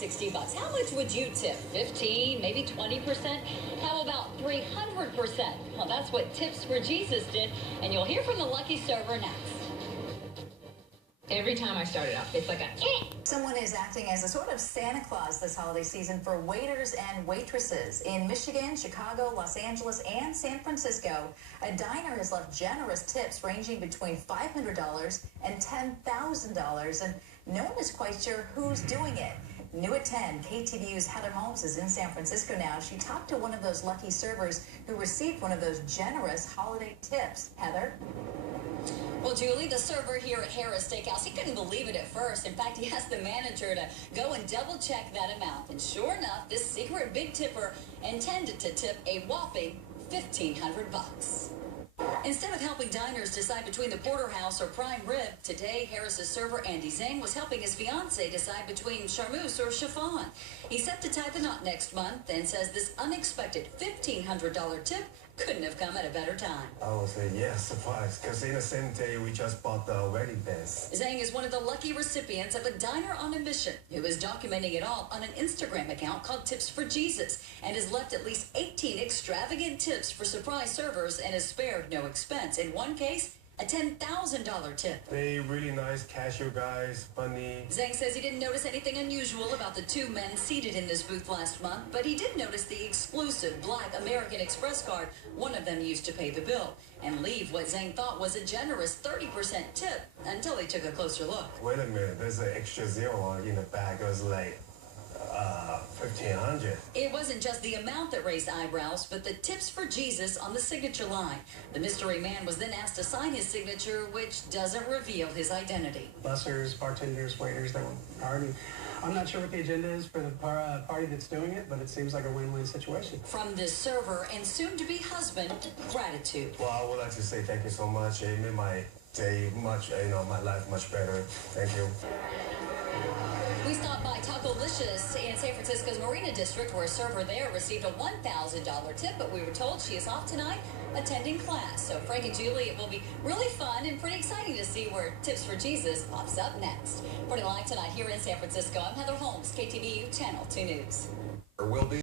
$60. How much would you tip? 15, maybe 20%? How about 300%? Well, that's what Tips for Jesus did, and you'll hear from the lucky server next. Every time I start it up, it's like a... Someone is acting as a sort of Santa Claus this holiday season for waiters and waitresses. In Michigan, Chicago, Los Angeles, and San Francisco, a diner has left generous tips ranging between $500 and $10,000, and no one is quite sure who's doing it. New at 10, KTVU's Heather Holmes is in San Francisco now. She talked to one of those lucky servers who received one of those generous holiday tips. Heather? Well, Julie, the server here at Harrah's Steakhouse, he couldn't believe it at first. In fact, he asked the manager to go and double-check that amount. And sure enough, this secret big tipper intended to tip a whopping $1,500. Instead of helping diners decide between the porterhouse or prime rib, today Harris's server Andy Zhang was helping his fiancée decide between charmeuse or chiffon. He's set to tie the knot next month and says this unexpected $1,500 tip couldn't have come at a better time. I would say yes, surprise, because in the same day we just bought the wedding bands. Zhang is one of the lucky recipients of a diner on a mission who is documenting it all on an Instagram account called Tips for Jesus and has left at least 18 extravagant tips for surprise servers and has spared no expense. In one case, a $10,000 tip. They really nice, casual guys, funny. Zhang says he didn't notice anything unusual about the two men seated in this booth last month, but he did notice the exclusive black American Express card one of them used to pay the bill and leave what Zhang thought was a generous 30% tip until he took a closer look. Wait a minute, there's an extra zero in the back. It was like $1,500. It wasn't just the amount that raised eyebrows, but the Tips for Jesus on the signature line. The mystery man was then asked to sign his signature, which doesn't reveal his identity. Bussers, bartenders, waiters, they were hired. I'm not sure what the agenda is for the party that's doing it, but it seems like a win-win situation. From this server and soon-to-be husband, gratitude. Well, I would like to say thank you so much. It made my day much, my life much better. Thank you. We stopped by Taco-licious in San Francisco's Marina District, where a server there received a $1,000 tip, but we were told she is off tonight attending class. So, Frank and Julie, it will be really fun and pretty exciting to see where Tips for Jesus pops up next. Reporting live tonight here in San Francisco, I'm Heather Holmes, KTVU Channel 2 News. Will be